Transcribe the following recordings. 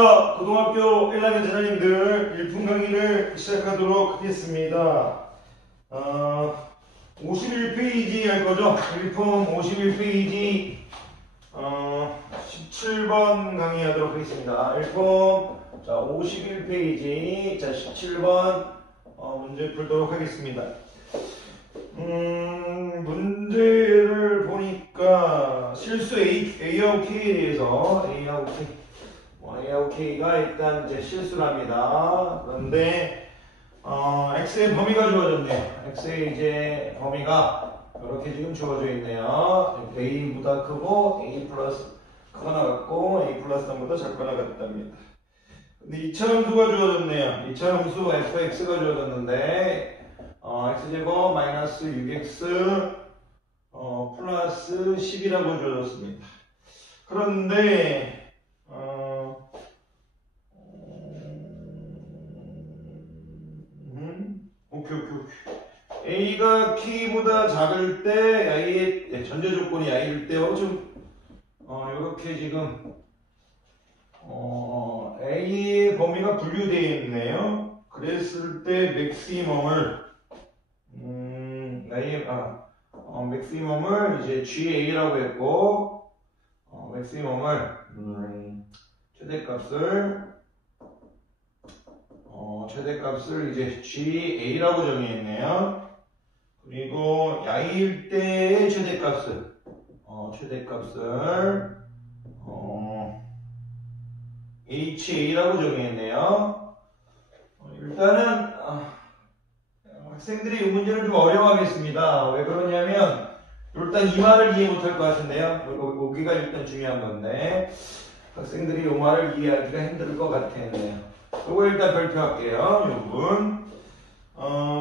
자, 고등학교 1학년 자녀님들 1분 강의를 시작하도록 하겠습니다. 51페이지 할 거죠? 1품 51페이지 17번 강의하도록 하겠습니다. 1품 자 51페이지 자 17번 문제 풀도록 하겠습니다. 문제를 보니까 실수 A하고 K에 대해서 A하고 K가 일단 이제 실수랍니다. 그런데 X의 범위가 주어졌네요. X의 이제 범위가 이렇게 지금 주어져 있네요. A보다 크고 A 플러스 크거나 같고 A 플러스 3보다 작거나 같답니다. 근데 2차 함수가 주어졌네요. 2차 함수 fx가 주어졌는데 x제곱 마이너스 6x 플러스 10이라고 주어졌습니다. 그런데 오케이. A가 K보다 작을 때 A의 전제 조건이 A일 때요. 좀 이렇게 지금 A의 범위가 분류되어 있네요. 그랬을 때 맥시멈을 맥시멈을 이제 GA라고 했고 맥시멈을 최대값을 이제 GA라고 정의했네요. 그리고 야일 때의 최대값을 HA라고 정의했네요. 일단은 학생들이 이 문제를 좀 어려워하겠습니다. 왜 그러냐면 일단 이 말을 이해 못할 것 같은데요. 여기가 일단 중요한 건데 학생들이 이 말을 이해하기가 힘들 것 같았네요. 이거 일단 발표할게요. 이 부분.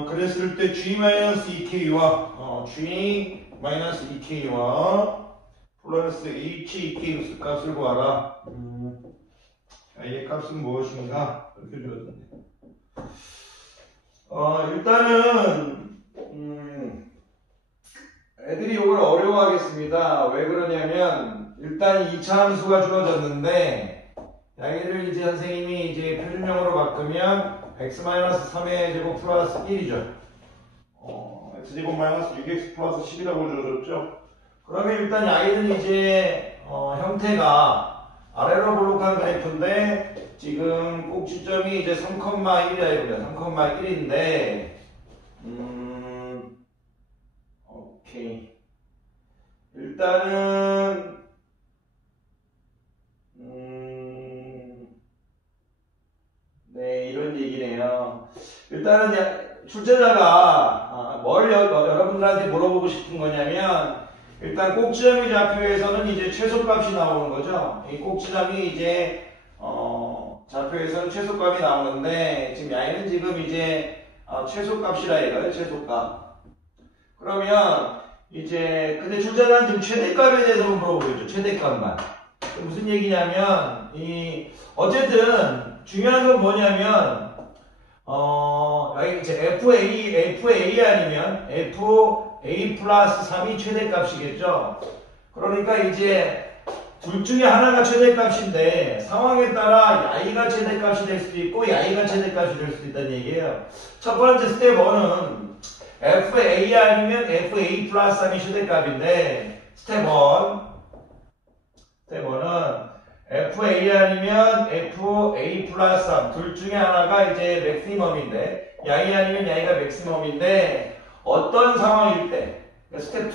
그랬을 때 G-2K와 G-2K와 플러스 HEK 값을 구하라. A의 값은 무엇인가? 이렇게 주어졌네요. 일단은 애들이 이걸 어려워하겠습니다. 왜 그러냐면 일단 2차 함수가 주어졌는데 얘를 이제 선생님이 이제 표준형으로 바꾸면 x-3의 제곱 플러스 1이죠. x제곱 마이너스 6x 플러스 10이라고 주어졌죠. 그러면 일단 y는 이제 형태가 아래로 볼록한 그래프인데 지금 꼭지점이 이제 3,1이라 3,1인데 오케이. 일단은 네, 이런 얘기네요. 일단은 출제자가 뭘 여러분들한테 물어보고 싶은 거냐면 일단 꼭지점이 좌표에서는 이제 최소값이 나오는 거죠. 이 꼭지점이 이제 좌표에서는 최소값이 나오는데 지금 y는 지금 이제 최소값이라 이거예요. 최소값. 그러면 이제 근데 출제자는 지금 최대값에 대해서 물어보겠죠. 최대값만. 무슨 얘기냐면 어쨌든 중요한 건 뭐냐면 여기 이제 FA 아니면 FA 플러스 3이 최대값이겠죠. 그러니까 이제 둘 중에 하나가 최대값인데 상황에 따라 야이가 최대값이 될 수도 있고 야이가 최대값이 될 수도 있다는 얘기예요. 첫 번째 스텝 1은 FA 아니면 FA 플러스 3이 최대값인데 스텝 1은 FA 아니면 FA 플러스 3 둘 중에 하나가 이제 맥시멈인데 야이 아니면 야이가 맥시멈인데 어떤 상황일 때 스텝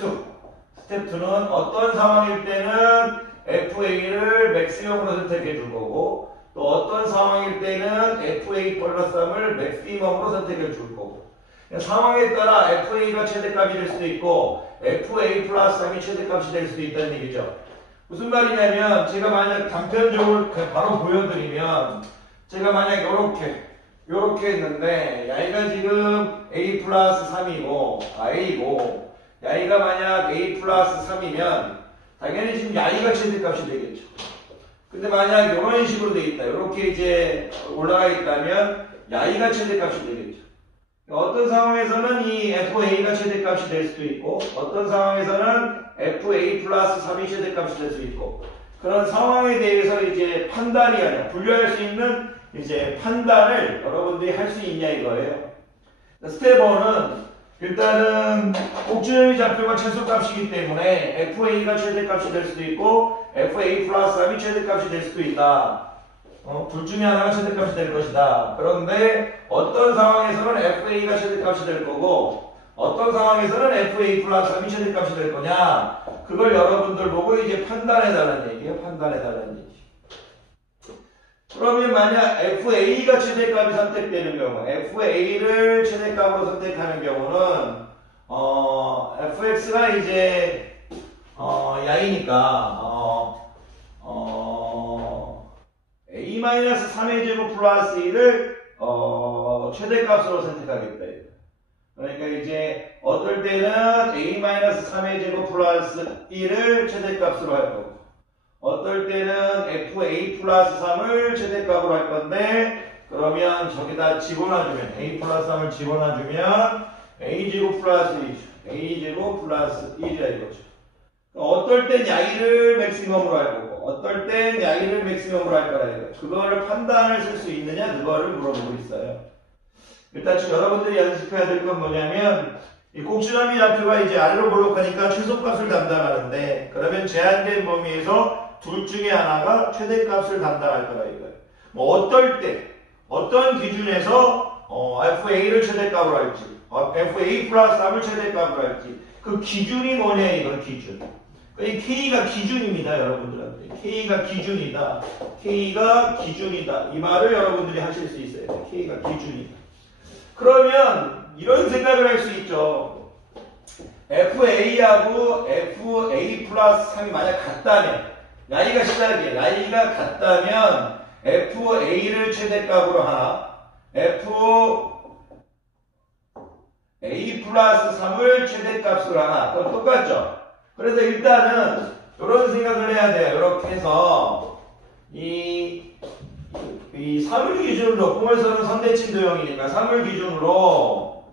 2는 어떤 상황일 때는 FA를 맥시멈으로 선택해 줄 거고 또 어떤 상황일 때는 FA 플러스 3을 맥시멈으로 선택해 줄 거고 상황에 따라 FA가 최대값이 될 수도 있고 FA 플러스 3이 최대값이 될 수도 있다는 얘기죠. 무슨 말이냐면 제가 만약 단편적으로 바로 보여드리면 제가 만약 요렇게 했는데 야이가 지금 A 플러스 3이고 A고 야이가 만약 A 플러스 3이면 당연히 지금 야이가 최대값이 되겠죠. 근데 만약 이런 식으로 돼 있다. 이렇게 이제 올라가 있다면 야이가 최대값이 되겠죠. 어떤 상황에서는 이 FA가 최대값이 될 수도 있고 어떤 상황에서는 FA 플러스 3이 최대값이 될 수 있고 그런 상황에 대해서 이제 판단이 아니라 분류할 수 있는 이제 판단을 여러분들이 할 수 있냐 이거예요. 스텝 1은 일단은 꼭지점의 좌표가 최소값이기 때문에 FA가 최대값이 될 수도 있고 FA 플러스 3이 최대값이 될 수도 있다. 둘 중에 하나가 최대값이 될 것이다. 그런데 어떤 상황에서는 FA가 최대값이 될 거고 어떤 상황에서는 FA 플러스 3이 최대값이 될 거냐 그걸 여러분들 보고 이제 판단해달라는 얘기예요. 판단해달라는 얘기. 그러면 만약 FA가 최대값이 선택되는 경우 FA를 최대값으로 선택하는 경우는 FX가 이제 야이니까 A-3의 제곱 플러스 1을 최대값으로 선택하겠다. 그러니까 이제 어떨 때는 A-3의 제곱 플러스 1을 최대값으로 할 거고 어떨 때는 FA 플러스 3을 최대값으로 할 건데 그러면 저기다 집어넣어주면 A 플러스 3을 집어넣어주면 A제곱 플러스 1이죠. A제곱 플러스 1이라 이거죠. 어떨 땐 야이를 맥시멈으로 할 거고 어떨 땐 야이를 맥시멈으로 할 거라 이거. 그거를 판단을 쓸 수 있느냐 그거를 물어보고 있어요. 일단 지금 여러분들이 연습해야 될 건 뭐냐면 이 꼭지점의 좌표가 이제 아래로 볼록하니까 최소값을 담당하는데 그러면 제한된 범위에서 둘 중에 하나가 최대값을 담당할 거라 이거예요. 뭐 어떨 때 어떤 기준에서 FA를 최대값으로 할지 FA 플러스 3을 최대값으로 할지 그 기준이 뭐냐 이건 기준. 이 K가 기준입니다 여러분들한테. K가 기준이다. K가 기준이다. 이 말을 여러분들이 하실 수 있어야 돼요. K가 기준이다. 그러면 이런 생각을 할 수 있죠. FA하고 FA 플러스 3이 만약 같다면 야이가 시작이에요. 야이가 같다면 FA를 최대값으로 하나 FA 플러스 3을 최대값으로 하나 그럼 똑같죠. 그래서 일단은 이런 생각을 해야 돼요. 이렇게 해서 이 3을 기준으로 폼에서는 선대칭 도형이니까 3을 기준으로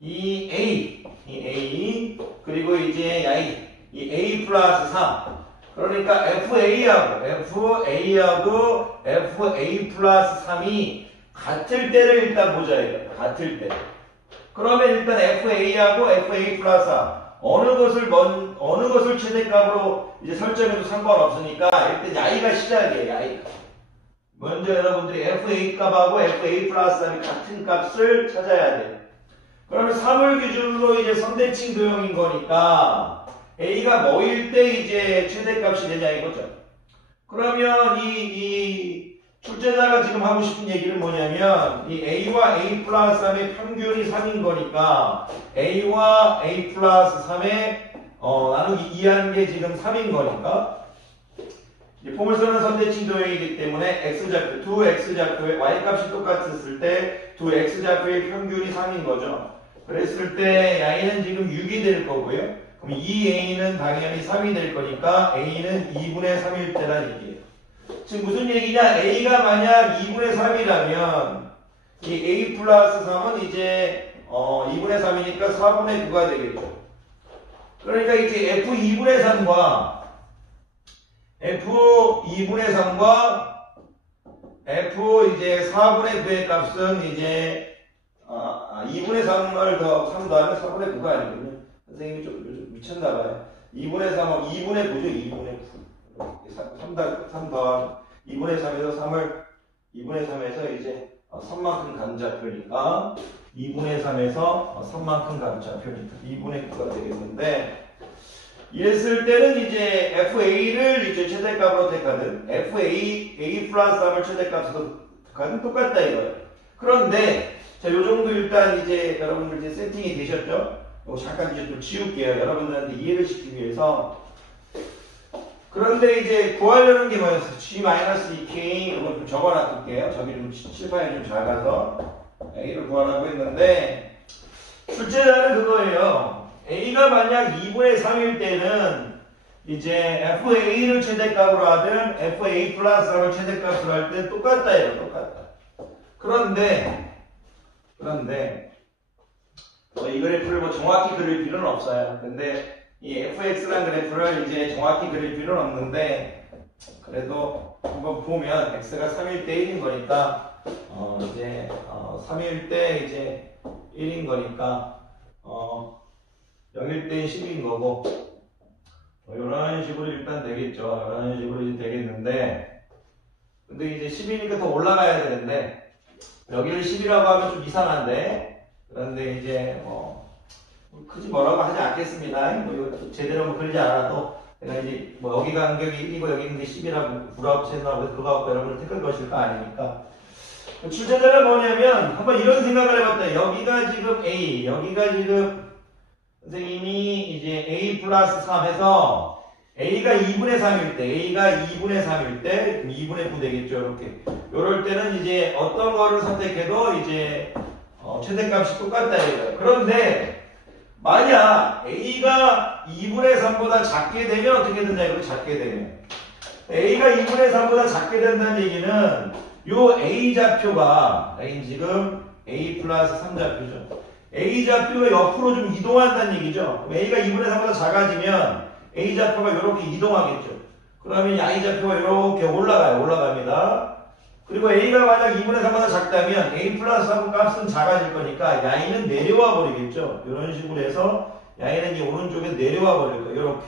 이 A 그리고 이제 야이 이 A 플러스 3 그러니까 FA하고 FA 플러스 3이 같을 때를 일단 보자 이거예요. 같을 때. 그러면 일단 FA하고 FA 플러스 3 어느 것을 최대값으로 이제 설정해도 상관없으니까 일단 야이가 시작이에요. 야이가. 먼저 여러분들이 FA 값하고 FA 플러스 3이 같은 값을 찾아야 돼요. 그러면 3을 기준으로 이제 선대칭 도형인 거니까 A가 뭐일 때 이제 최대값이 되냐 이거죠. 그러면 이 출제자가 지금 하고 싶은 얘기는 뭐냐면 이 A와 A 플러스 3의 평균이 3인 거니까 A와 A 플러스 3의 나누기 2하는 게 지금 3인 거니까 포물선은 선대칭 도형이기 때문에 X좌표, 두 X좌표의 Y값이 똑같았을 때 두 X좌표의 평균이 3인 거죠. 그랬을 때 Y는 지금 6이 될 거고요. 그럼 이 A는 당연히 3이 될 거니까 A는 2분의 3일 때란 얘기예요. 지금 무슨 얘기냐? A가 만약 2분의 3이라면 이 A 플러스 3은 이제 2분의 3이니까 4분의 9가 되겠죠. 그러니까 이제 F 2분의 3과 F 이제 4분의 9의 값은 이제 2분의 3을 더 3 더하면 4분의 9가 아니군요. 선생님이 좀 요즘 미쳤나봐요. 2분의 3하고 2분의 9죠. 2분의 9. 3 더하면 2분의 3에서 3을 2분의 3에서 이제 3만큼 감좌표니까 2분의 3에서 3만큼 감좌표니까 2분의 9가 되겠는데 이랬을 때는 이제 FA를 이제 최대값으로 택하든 A 플러스 3을 최대값으로 택하든 똑같다 이거예요. 그런데 자, 요 정도 일단 이제 여러분들 이제 세팅이 되셨죠? 잠깐 이제 또 지울게요. 여러분들한테 이해를 시키기 위해서. 그런데 이제 구하려는 게 뭐였어요? G-2K 이걸 좀 적어놔둘게요. 저기 좀 칠판이 좀 작아서 A를 구하라고 했는데 출제자는 그거예요. A가 만약 2분의 3일 때는 이제 FA를 최대값으로 하든 FA 플러스 3을 최대값으로 할 때 똑같다예요. 똑같다. 그런데 이 그래프를 뭐 정확히 그릴 필요는 없어요. 근데 이 fx라는 그래프를 이제 정확히 그릴 필요는 없는데 그래도 한번 보면 x가 3일 때 1인 거니까 이제 3일 때 이제 1인 거니까 0일 때 10인 거고 이런 식으로 일단 되겠죠. 이런 식으로 이제 되겠는데 근데 이제 10이니까 더 올라가야 되는데 여기를 10이라고 하면 좀 이상한데 그런데 이제 굳이 뭐라고 하지 않겠습니다. 뭐 이거 제대로 그리지 않아도 내가 이제 뭐 여기 간격이 1이고 여기 있는 게 10이라고 불합치는다고 그거 갖고 여러분을 택할 것일 거 아닙니까? 출제자가 뭐냐면 한번 이런 생각을 해봤다. 여기가 지금 A, 여기가 지금 선생님이 이제 A 플러스 3 해서 A가 2분의 3일 때, A가 2분의 3일 때 2분의 9 되겠죠. 이렇게. 요럴 때는 이제 어떤 거를 선택해도 이제 최대값이 똑같다 이거예요. 그런데 만약 A가 2분의 3보다 작게 되면 어떻게 된다 이거 작게 되면 A가 2분의 3보다 작게 된다는 얘기는 요 A 좌표가 지금 A 플러스 3 좌표죠. A 좌표가 옆으로 좀 이동한다는 얘기죠. A가 2분의 3보다 작아지면 A 좌표가 이렇게 이동하겠죠. 그러면 I 좌표가 이렇게 올라갑니다. 그리고 A가 만약 2분의 3보다 작다면 A 플러스 3 값은 작아질 거니까 Y는 내려와 버리겠죠. 이런 식으로 해서 Y는 이 오른쪽에 내려와 버릴 거예요. 이렇게.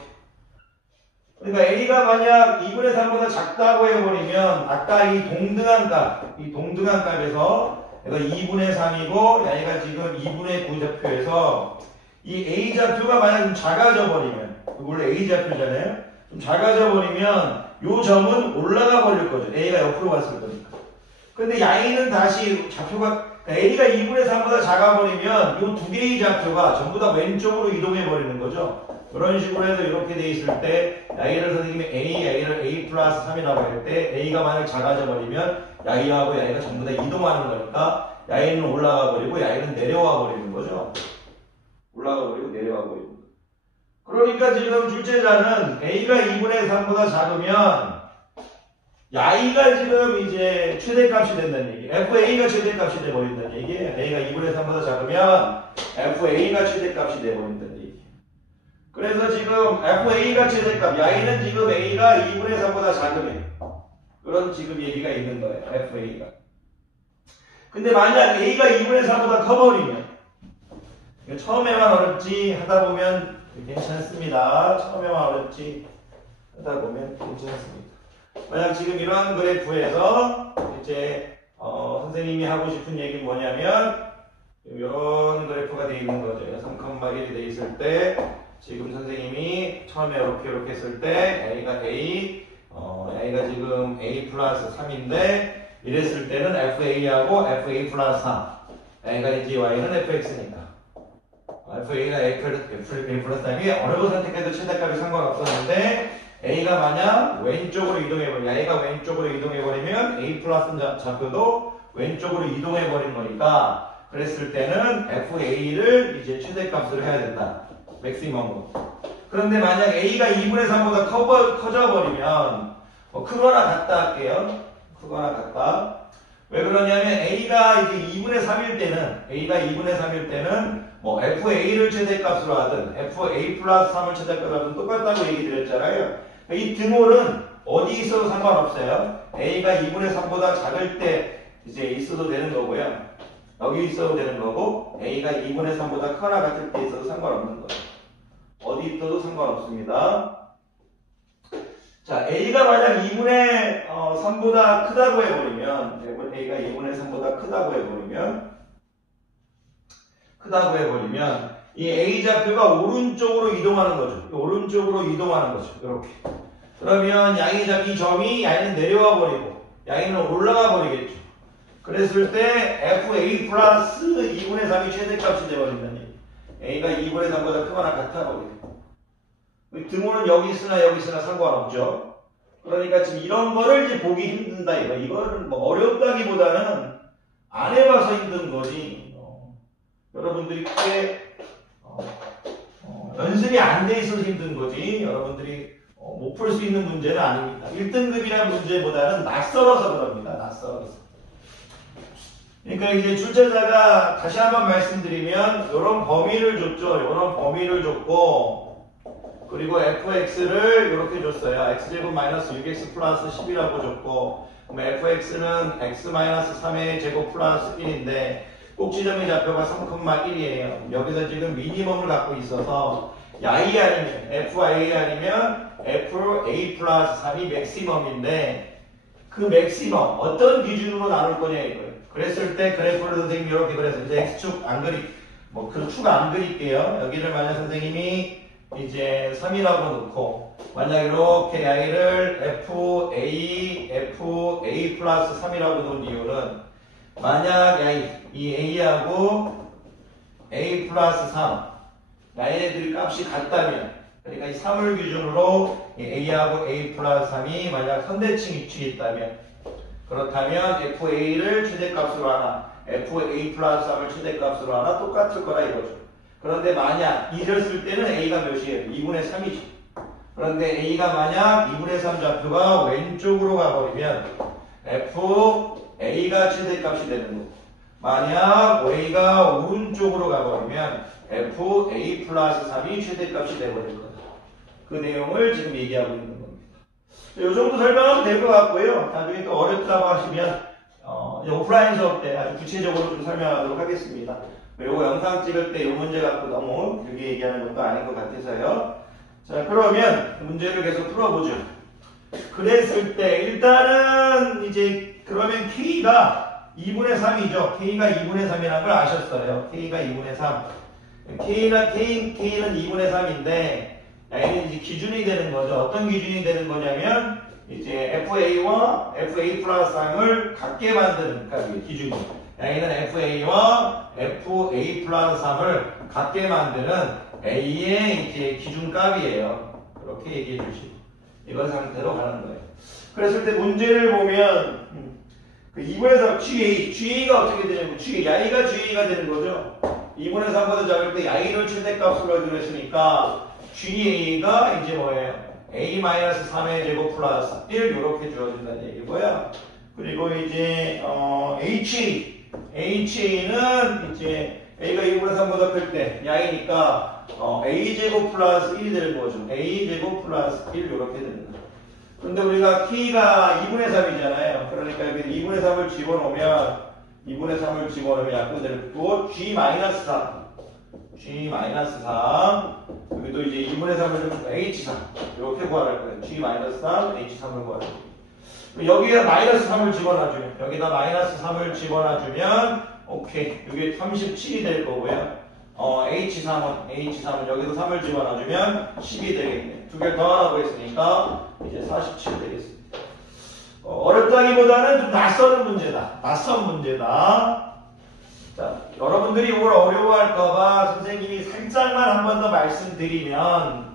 그러니까 A가 만약 2분의 3보다 작다고 해버리면 아까 이 동등한 값에서 얘가 2분의 3이고 얘가 지금 2분의 9 좌표에서 이 A 좌표가 만약 좀 작아져 버리면 원래 A 좌표잖아요. 좀 작아져 버리면 요 점은 올라가 버릴 거죠. A가 옆으로 갔을 거니까. 근데 Y는 다시 좌표가 A가 2분의 3보다 작아 버리면 요 두 개의 좌표가 전부 다 왼쪽으로 이동해 버리는 거죠. 그런 식으로 해서 이렇게 돼 있을 때 Y를 선생님이 Y를 A 플러스 3이라고 할 때 A가 만약 작아져 버리면 Y하고 Y가 전부 다 이동하는 거니까 Y는 올라가 버리고 Y는 내려와 버리는 거죠. 올라가 버리고 내려와 버리는 거죠. 그러니까 지금 출제자는 A가 2분의 3보다 작으면 Y가 지금 이제 최대값이 된다는 얘기예요. FA가 최대값이 돼버린다는 얘기예요. A가 2분의 3보다 작으면 FA가 최대값이 돼버린다는 얘기예요. 그래서 지금 FA가 최대값, Y는 지금 A가 2분의 3보다 작으면 그런 지금 얘기가 있는 거예요. FA가. 근데 만약 A가 2분의 3보다 커버리면 처음에만 어렵지 하다 보면 괜찮습니다. 처음에만 어렵지 하다 보면 괜찮습니다. 만약 지금 이런 그래프에서 이제 선생님이 하고 싶은 얘기는 뭐냐면 이런 그래프가 되어 있는 거죠. 3,1이 되어 있을 때 지금 선생님이 처음에 이렇게 했을 때 A가 A가 지금 A 플러스 3인데 이랬을 때는 FA하고 FA 플러스 3 A가 이제 Y는 FX니까 FA가 A 플러스 3이 어느 거 선택해도 최대값이 상관없었는데 A가 만약 왼쪽으로 이동해버리면 A가 왼쪽으로 이동해버리면 A 플러스 좌표도 왼쪽으로 이동해버린 거니까 그랬을 때는 FA를 이제 최대값으로 해야 된다. 맥시멈으로. 그런데 만약 A가 2분의 3보다 커져버리면 크거나 같다 할게요. 크거나 같다. 왜 그러냐면 A가 이제 2분의 3일 때는 뭐 FA를 최대값으로 하든 FA 플러스 3을 최대값으로 하든 똑같다고 얘기 드렸잖아요. 이 등호는 어디 있어도 상관없어요. A가 2분의 3보다 작을 때 이제 있어도 되는 거고요. 여기 있어도 되는 거고 A가 2분의 3보다 크거나 같을 때 있어도 상관없는 거예요. 어디 있어도 상관없습니다. 자, A가 만약 2분의 3보다 크다고 해버리면 A가 2분의 3보다 크다고 해버리면 이 A 좌표가 오른쪽으로 이동하는 거죠. 오른쪽으로 이동하는 거죠. 이렇게. 그러면 이 점이 Y는 내려와 버리고 Y는 올라가 버리겠죠. 그랬을 때 FA 플러스 2분의 3이 최대값이 되어버린다는 얘기. A가 2분의 3보다 크거나 같아 버리고. 등호는 여기 있으나 상관없죠. 그러니까 지금 이런 거를 이제 보기 힘든다 이거. 이거는 뭐 어렵다기보다는 안 해봐서 힘든 거지. 여러분들이 꽤 연습이 안 돼 있어서 힘든 거지. 여러분들이 못 풀 수 있는 문제는 아닙니다. 1등급이라는 문제보다는 낯설어서 그럽니다. 낯설어서. 그러니까 이제 출제자가 다시 한번 말씀드리면 이런 범위를 줬죠. 이런 범위를 줬고 그리고 fx를 이렇게 줬어요. x제곱 마이너스 6x 플러스 10이라고 줬고, 그럼 fx는 x 마이너스 3의 제곱 플러스 1인데 꼭지점의 좌표가 3,1이에요. 여기서 지금 미니멈을 갖고 있어서 야이 아니면 FI 아니면 FA 플러스 3이 맥시멈인데 그 맥시멈 어떤 기준으로 나눌 거냐 이거예요. 그랬을 때 그래프를 선생님이 이렇게 그래서 이제 X축 안 그 축 안 그릴게요. 여기를 만약 선생님이 이제 3이라고 놓고 만약 이렇게 야이를 FA 플러스 3이라고 놓은 이유는 만약 이 A하고 A 플러스 3 얘네들이 값이 같다면 그러니까 이 3을 기준으로 이 A하고 A 플러스 3이 만약 선대칭 위치에 있다면 그렇다면 FA를 최대값으로 하나 FA 플러스 3을 최대값으로 하나 똑같을 거라 이거죠. 그런데 만약 이랬을 때는 A가 몇이에요? 2분의 3이죠. 그런데 A가 만약 2분의 3 좌표가 왼쪽으로 가버리면 FA가 최대값이 되는 거고 만약 A가 오른쪽으로 가버리면 FA 플러스 3이 최대값이 되버릴 거다. 그 내용을 지금 얘기하고 있는 겁니다. 이 정도 설명하면 될 것 같고요. 나중에 또 어렵다고 하시면 오프라인 수업 때 아주 구체적으로 좀 설명하도록 하겠습니다. 요거 영상 찍을 때 이 문제 갖고 너무 길게 얘기하는 것도 아닌 것 같아서요. 자, 그러면 문제를 계속 풀어보죠. 그랬을 때 일단은 이제 그러면 K가 2분의 3이죠. K가 2분의 3이라는 걸 아셨어요. K가 2분의 3. K는 2분의 3인데 얘는 이제 기준이 되는 거죠. 어떤 기준이 되는 거냐면 이제 FA와 FA 플러스 3을 같게 만드는 값이에요. 기준이. 얘는 FA와 FA 플러스 3을 같게 만드는 A의 이제 기준값이에요. 그렇게 얘기해 주시고 이런 상태로 가는 거예요. 그랬을 때 문제를 보면 그 2분의 3 GA가 어떻게 되냐면 야이가 GA가 되는 거죠. 2분의 3보다 작을 때 야이를 최대값으로 하기로 했으니까 GA가 이제 뭐예요? A-3의 제곱 플러스 1 이렇게 주어진다는 얘기고요. 그리고 이제 HA는 이제 A가 2분의 3보다 클 때 야이니까 A제곱 플러스 1이 되는 거죠. A제곱 플러스 1 이렇게 됩니다. 그런데 우리가 K가 2분의 3이잖아요. 그러니까 여기 2분의 3을 집어넣으면 약분되고 G-3 여기도 이제 2분의 3을 좀 H3 이렇게 구할 거예요. G-3 H3을 구할 거예요. 여기에 마이너스 3을 집어넣어주면 여기다 마이너스 3을 집어넣어주면 오케이 이게 37이 될 거고요. H3은 여기도 3을 집어넣어주면 10이 되겠네. 두 개 더하라고 했으니까 이제 47 되겠습니다. 어렵다기보다는 좀 낯선 문제다. 자, 여러분들이 이걸 어려워할까봐 선생님이 살짝만 한 번 더 말씀드리면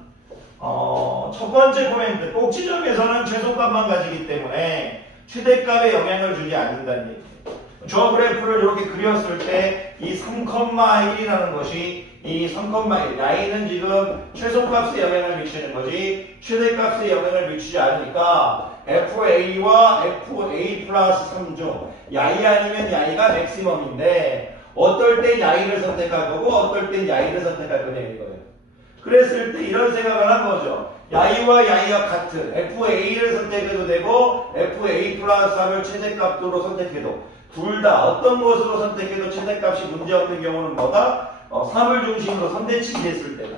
첫 번째 코멘트 꼭지점에서는 최소값만 가지기 때문에 최대값에 영향을 주지 않는다는 얘기예요. 저 그래프를 이렇게 그렸을 때 이 3,1이라는 것이 이 3,1 야이는 지금 최소값에 영향을 미치는 거지 최대값에 영향을 미치지 않으니까 FA와 FA 플러스 3 중 야이 아니면 야이가 맥시멈인데 어떨 땐 야이를 선택할 거고 어떨 땐 야이를 선택할 거냐 이거예요. 그랬을 때 이런 생각을 한 거죠. 야이와 야이가 같은 FA를 선택해도 되고 FA 플러스 3을 최대값으로 선택해도 둘 다 어떤 것으로 선택해도 최대값이 문제없는 경우는 뭐다? 3을 중심으로 선대칭이 됐을 때다.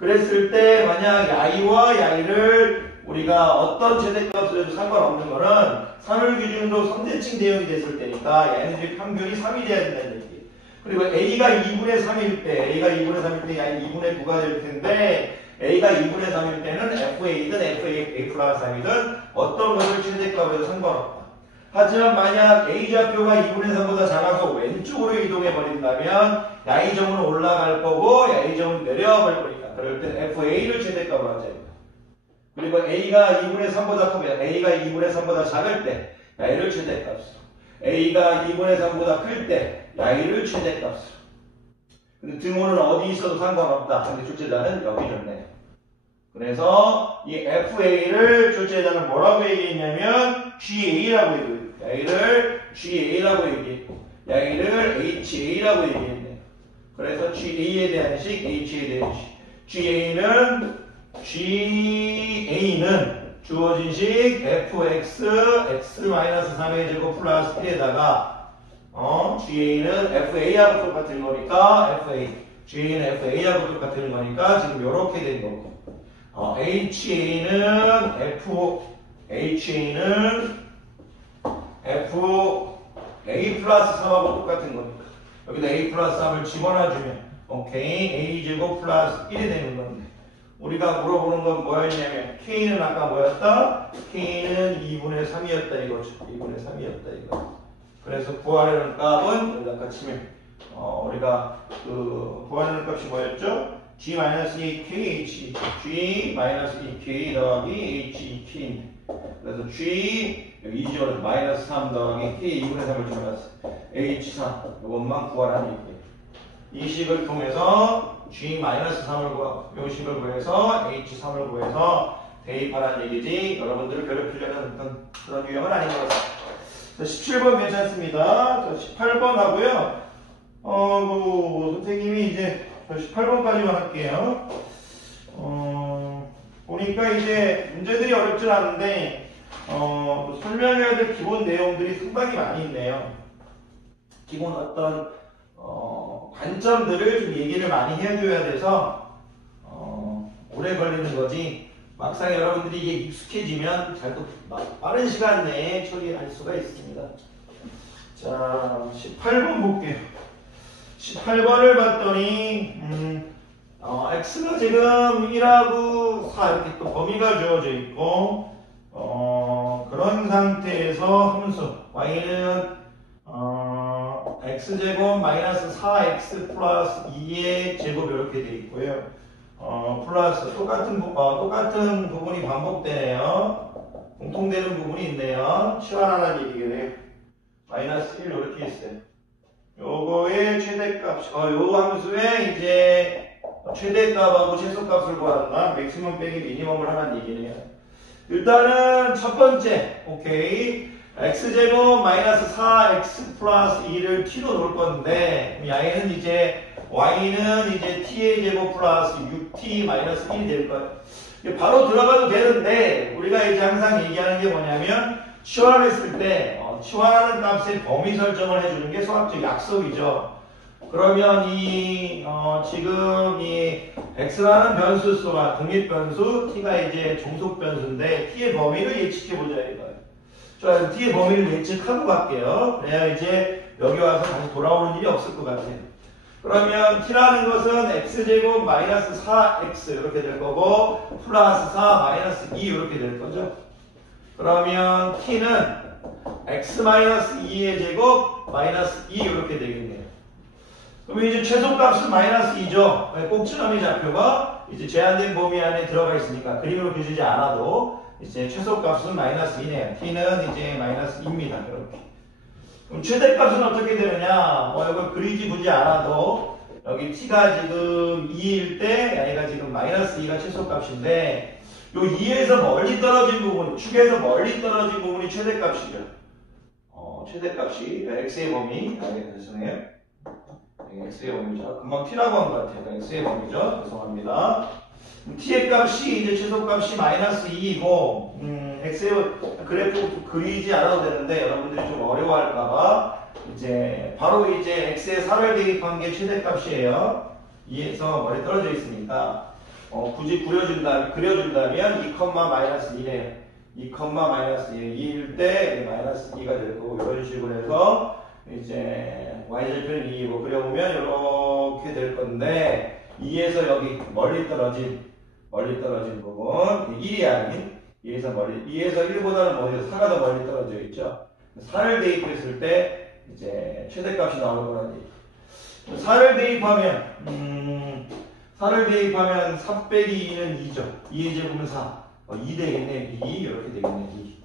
그랬을 때 만약 야이와 야이를 우리가 어떤 최대값으로 해도 상관없는 거는 3을 기준으로 선대칭 대응이 됐을 때니까 얘네들이 평균이 3이 돼야 된다는 얘기예요. 그리고 A가 2분의 3일 때 야이 2분의 9가 될 텐데 A가 2분의 3일 때는 FA든 FA 플러스 3이든 어떤 것을 최대값으로 상관없다. 하지만 만약 A좌표가 2분의 3보다 작아서 왼쪽으로 이동해 버린다면 야이점은 올라갈 거고 야이점은 내려와 버릴 거니까 그럴 땐 FA를 최대값으로 하자. 그리고 A가 2분의 3보다 크면 A가 2분의 3보다 작을 때 야이를 최대값으로 A가 2분의 3보다 클 때 야이를 최대값으로 근데 등호는 어디 있어도 상관없다. 근데 출제자는 여기 있네. 그래서 이 FA를 출제자는 뭐라고 얘기했냐면 GA라고 얘기해요. 야이를 GA라고 얘기했고 야이를 HA라고 얘기했네. 그래서 GA에 대한 식, HA에 대한 식. GA는 GA는 주어진 식 fx x-3의 제곱 플러스 1에다가 GA는 FA하고 똑같은 거니까 GA는 FA하고 똑같은 거니까 지금 요렇게 된 거고 HA는 FA 플러스 3하고 똑같은 거니까 여기다 A 플러스 3을 집어넣어주면 오케이 A제곱 플러스 1이 되는 건데 우리가 물어보는 건 뭐였냐면 K는 아까 뭐였다? K는 2분의 3이었다 이거죠. 2분의 3이었다 이거. 그래서 구하려는 값은 여기다가 치면 우리가 그 구하려는 값이 뭐였죠? G-2KH G-2K 더하기 H2K인데 그래서 G 여기 2지원에서 마이너스 3 더하기 K 2분의 3을 집어넣었어. H3 이것만 구하라는 얘기예요. 이 식을 통해서 G-3을 구하고 이 식을 구해서 H3을 구해서 대입하라는 얘기지 여러분들을 괴롭히려는 어떤 그런 유형은 아닌 것 같습니다. 17번 괜찮습니다. 18번 하고요. 선생님이 이제 18번까지만 할게요. 보니까 이제 문제들이 어렵진 않은데 설명해야 될 기본 내용들이 상당히 많이 있네요. 기본 어떤 관점들을 좀 얘기를 많이 해줘야 돼서 오래 걸리는 거지 막상 여러분들이 이게 익숙해지면 잘도 빠른 시간 내에 처리할 수가 있습니다. 자, 18번 볼게요. 18번을 봤더니 x가 지금 1하고 4 이렇게 또 범위가 주어져 있고 그런 상태에서 함수 y는 x제곱 마이너스 4x 플러스 2의 제곱 이렇게 돼 있고요. 플러스 똑같은 부분이 반복되네요. 공통되는 부분이 있네요. 치환하라는 얘기겠네요. 마이너스 1 이렇게 있어요. 요거의 최대값, 요 함수에 이제 최대값하고 최소값을 구한다. 맥시멈 빼기 미니멈을 하라는 얘기네요. 일단은 첫 번째, 오케이. x제곱 마이너스 4x 플러스 2를 t로 놓을 건데, y는 이제 t의 제곱 플러스 6t 마이너스 1이 될 거예요. 바로 들어가도 되는데, 우리가 이제 항상 얘기하는 게 뭐냐면, 치환했을 때, 치환하는 값의 범위 설정을 해주는 게 수학적 약속이죠. 그러면 지금 이 x라는 변수 수가 독립변수, t가 이제 종속 변수인데, t의 범위를 예측해보자 이거예요. 자, t의 범위를 예측하고 갈게요. 그래야 이제 여기 와서 다시 돌아오는 일이 없을 것 같아요. 그러면 t라는 것은 x제곱 마이너스 4x 이렇게 될 거고 플러스 4 마이너스 2 이렇게 될 거죠. 그러면 t는 x 마이너스 2의 제곱 마이너스 2 이렇게 되겠네요. 그럼 이제 최소값은 마이너스 2죠. 꼭지점의 좌표가 이제 제한된 범위 안에 들어가 있으니까 그림으로 그려주지 않아도 이제 최소값은 마이너스 2네요. t는 이제 마이너스 2입니다. 이렇게. 그럼 최대값은 어떻게 되느냐? 이걸 그리지 보지 않아도 여기 t가 지금 2일 때 얘가 지금 마이너스 2가 최소값인데 요 2에서 멀리 떨어진 부분, 축에서 멀리 떨어진 부분이 최대값이죠. 최대값이 x의 범위, 죄송해요. x의 범위죠. 금방 t라고 한 것 같아요. x의 범위죠. 죄송합니다. t의 값이 이제 최소값이 마이너스 2이고 x의 그래프 그리지 않아도 되는데 여러분들이 좀 어려워할까봐 이제 바로 이제 x에 4를 대입한 게 최대값이에요. 2에서 멀리 떨어져 있으니까 굳이 그려준다면 2, 마이너스 2래요. 2, 마이너스 2일 때 마이너스 2가 될 거고 이런 식으로 해서 이제 y절편은 2이고 그려보면 이렇게 될 건데 2에서 여기 멀리 떨어진 부분 1이 아닌 2에서 1보다는 어디서 4가 더 멀리 떨어져 있죠. 4를 대입했을 때 이제 최대값이 나오는 거라는 얘기. 4를 대입하면 4 빼기 2는 2죠. 2의 제곱은 4. 2 되겠네. 2 이렇게 되겠네. 2.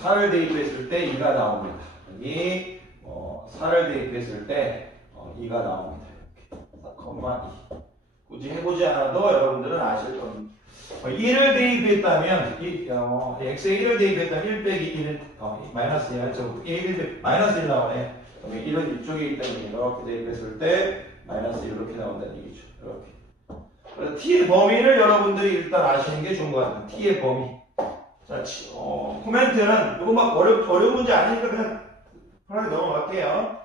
4를 대입했을 때 2가 나옵니다. 여기 4를 대입했을 때 2가 나옵니다. 이렇게. 4,2. 굳이 해보지 않아도 여러분들은 아실 겁니다. 1을 대입했다면, x에 1을 대입했다면 1 빼기 1은, 마이너스 1, 마이너스 1 나오네. 그러면 1은 이쪽에 있다니, 이렇게 대입했을 때, 마이너스 1 이렇게 나온다는 얘기죠. 이렇게. 그래서 t의 범위를 여러분들이 일단 아시는 게 좋은 것 같아요. t의 범위. 자, 코멘트는 이거 막 어려운 문제 아니니까 그냥 편하게 넘어갈게요.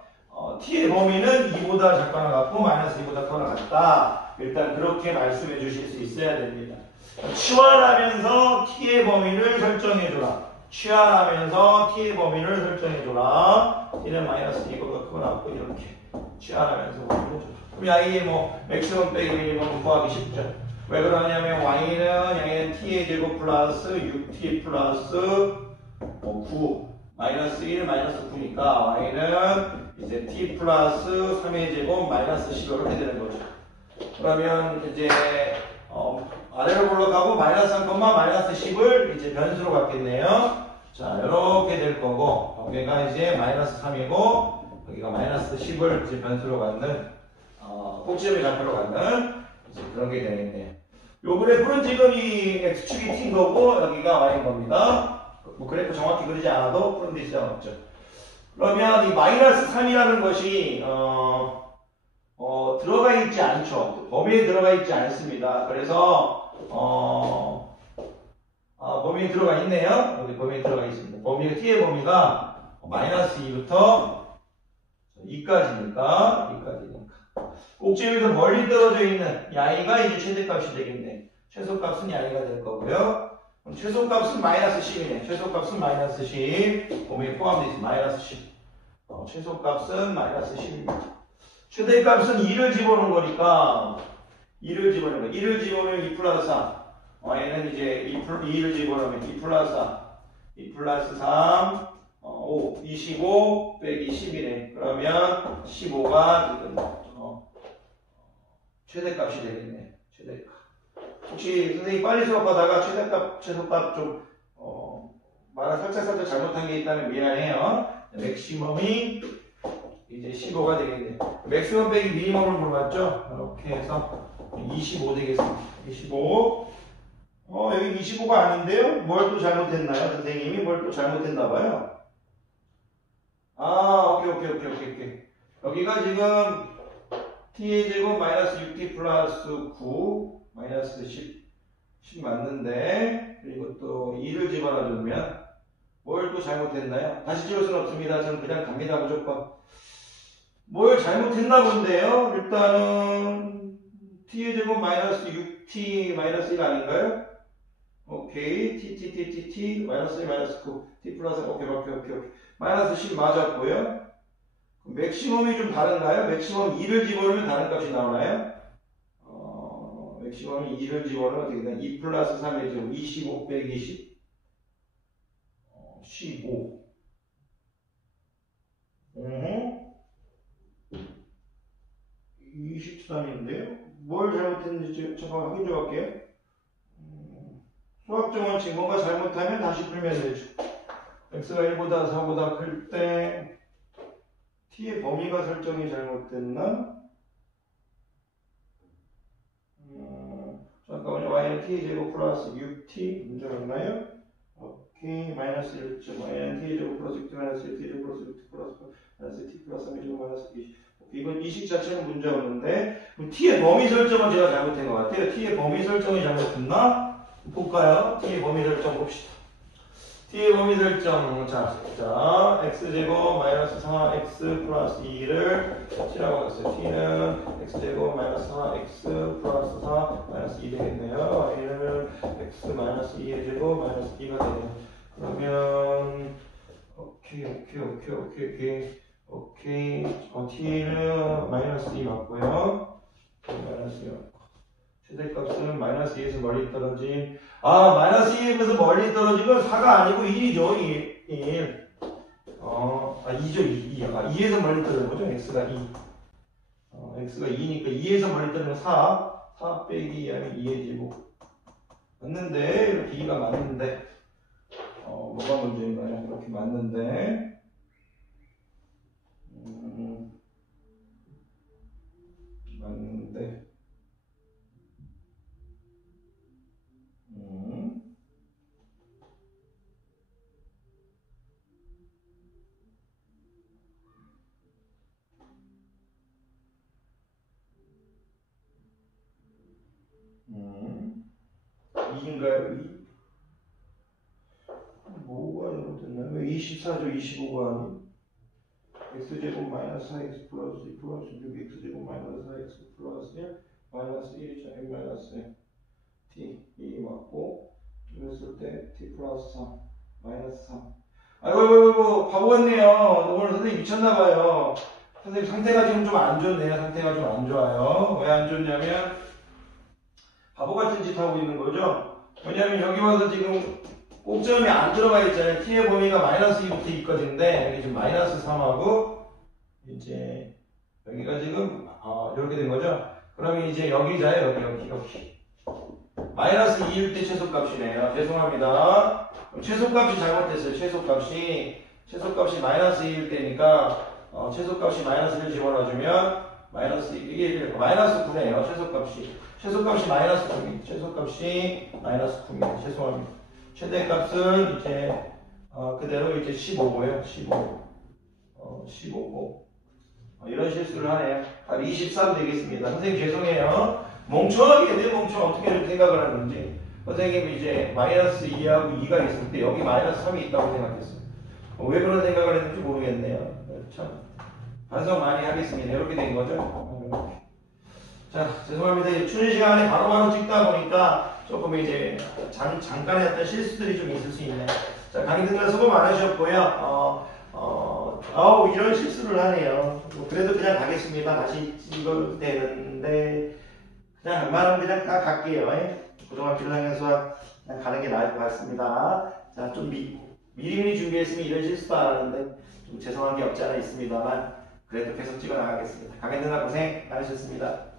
t의 범위는 2보다 작거나 같고 마이너스 2보다 크거나 같다. 일단 그렇게 말씀해 주실 수 있어야 됩니다. 치환하면서 t의 범위를 설정해줘라. 치환하면서 t의 범위를 설정해줘라. t는 마이너스 2보다 크거나 같고 이렇게 치환하면서 범위를 줘라. 그럼 양이 맥시멈 빼기 미니멈 구하기 쉽죠. 왜 그러냐면 y는 t의 제곱 플러스 6t 플러스 9 마이너스 1 마이너스 9니까 y는 이제 t 플러스 3의 제곱 마이너스 10으로 해야 되는 거죠. 그러면 이제 아래로 블록하고 마이너스 3, 마이너스 10을 이제 변수로 갖겠네요. 자, 이렇게 될 거고 여기가 이제 마이너스 3이고 여기가 마이너스 10을 이제 변수로 갖는 꼭지점의 좌표로 갖는 이제 그런 게 되겠네요. 요 그래프는 지금 이 x축이 t인 거고 여기가 y인 겁니다. 뭐 그래프 정확히 그리지 않아도 푸는 데 지장 없죠. 그러면 이 마이너스 3이라는 것이 들어가 있지 않죠. 범위에 들어가 있지 않습니다. 그래서 범위에 들어가 있네요. 여기 범위에 들어가 있습니다. 범위가 t의 범위가 마이너스 2부터 2까지니까 꼭지점에서 멀리 떨어져 있는 y가 이제 최대값이 되겠네. 최소값은 y가 될 거고요. 그럼 최소값은 마이너스 10이네. 최소값은 마이너스 10. 범위에 포함되어 있습니다. 마이너스 10. 최소값은 마이너스 10입니다. 최대값은 2를 집어넣은 거니까 2를 집어넣으면 2를 집어넣으면 2 플러스 4. y는 이제 2를 집어넣으면 2 플러스 4. 2 플러스 3. 5. 25 빼기 10이네. 그러면 15가 지금 최대값이 되겠네. 최대값. 혹시 선생님이 빨리 수업하다가 최대값, 최소값 좀 말을 살짝 잘못한 게 있다면 미안해요. 맥시멈이 이제 15가 되겠네. 맥시멈 빼기 미니멈을 물어봤죠? 이렇게 해서 25 되겠습니다. 25. 여기 25가 아닌데요? 뭘 또 잘못했나요? 선생님이 뭘 또 잘못했나봐요. 오케이. 여기가 지금 t의 제곱 마이너스 6t 플러스 9 마이너스 10 맞는데 그리고 또 2를 집어넣어주면 뭘 또 잘못했나요? 다시 지울 수는 없습니다. 저는 그냥 갑니다. 무조건. 뭘 잘못했나 본데요. 일단은 t의 제곱 마이너스 6t 마이너스 1 아닌가요? 오케이. t 마이너스 1 마이너스 9 t 플러스 오케이. 마이너스 10 맞았고요. 맥시멈이 좀 다른가요? 맥시멈 2를 집어넣으면 다른 값이 나오나요? 맥시멈이 2를 집어넣으면 어떻게 되나? 2 플러스 3의 제곱 25 빼기 10 15 23인데요? 뭘 잘못했는지 잠깐 확인 좀 할게요. 수학적 원칙 뭔가 잘못하면 다시 풀면 되죠. x가 1보다 4보다 클 때 t의 범위가 설정이 잘못됐나? 잠깐만요. y는 t 제곱 플러스 6t 문제 맞나요? 오케이. 마이너스 1점 y는 t 제곱 플러스 6t 마이너스 1t 제곱 플러스 6t 플러스 마이너스 t 플러스 3 제곱 마이너스 20. 이건 이식 자체는 문제 없는데 그럼 t의 범위 설정은 제가 잘못된 것 같아요. t의 범위 설정이 잘못됐나? 볼까요? t의 범위 설정 봅시다. t의 범위 설정 자 x제곱 마이너스 4x 플러스 2를 칠하고 있어요. t는 x제곱 마이너스 4x 플러스 4 마이너스 2 되겠네요. y는 x 마이너스 2의 제곱 마이너스 2가 되네요. 그러면 오케이. t는 마이너스 2 맞고요. 마이너스 2 맞고. 최대값은 마이너스 2에서 멀리 떨어진 마이너스 2에서 멀리 떨어진 건 4가 아니고 1이죠. 1. 2죠. 2. 2에서 멀리 떨어진 거죠. x가 2. x가 2니까 2에서 멀리 떨어지면 4 빼기 2하면 2의 제곱. 맞는데 이렇게 2가 맞는데 뭐가 문제인가요? 이렇게 맞는데 맞는데 2가요? 2? 뭐가 잘못됐나? 왜 24죠? 25가 아닌? x제곱 마이너스 4x 플러스 2 플러스 6x제곱 마이너스 4x 플러스 1 마이너스 1이죠. m 마이너스 t 2 맞고 그랬을 때 t 플러스 3 마이너스 3. 아이고 바보 같네요. 오늘 선생님 미쳤나봐요. 선생님 상태가 지금 좀 안 좋네요. 상태가 좀 안 좋아요. 왜 안 좋냐면 바보 같은 짓 하고 있는 거죠. 왜냐면 여기 와서 지금 꼭지점이 안 들어가 있잖아요. t의 범위가 마이너스 2부터 2까지인데 여기 지금 마이너스 3하고 이제 여기가 지금 이렇게 된 거죠. 그러면 이제 여기잖아요. 여기 마이너스 2일 때 최소값이네요. 죄송합니다. 최소값이 잘못됐어요. 최소값이 마이너스 2일 때니까 최소값이 마이너스 1 집어넣어주면 마이너스 9네요. 최소값이 마이너스 9입니다. 최소값이 마이너스 9입니다. 죄송합니다. 최대값은 이제 그대로 이제 15고요. 15고 이런 실수를 하네요. 답이 23 되겠습니다. 선생님 죄송해요. 멍청하게 내 어떻게 이렇게 생각을 하는지. 선생님이 이제 마이너스 2하고 2가 있을 때 여기 마이너스 3이 있다고 생각했어요. 왜 그런 생각을 했는지 모르겠네요. 참 반성 많이 하겠습니다. 이렇게 된 거죠. 자, 죄송합니다. 추는 시간에 바로바로 찍다 보니까 조금 이제 잠깐의 어떤 실수들이 좀 있을 수 있네요. 자, 강의 듣느라 수고 많으셨고요. 이런 실수를 하네요. 그래도 그냥 가겠습니다. 다시 찍어도 되는데, 그냥 웬만하면 그냥 갈게요. 그동안 필요한 수학 그냥 가는 게 나을 것 같습니다. 자, 좀 미리미리 준비했으면 이런 실수도 안 하는데, 좀 죄송한 게 없지 않아 있습니다만, 그래도 계속 찍어 나가겠습니다. 강의 듣느라 고생 많으셨습니다.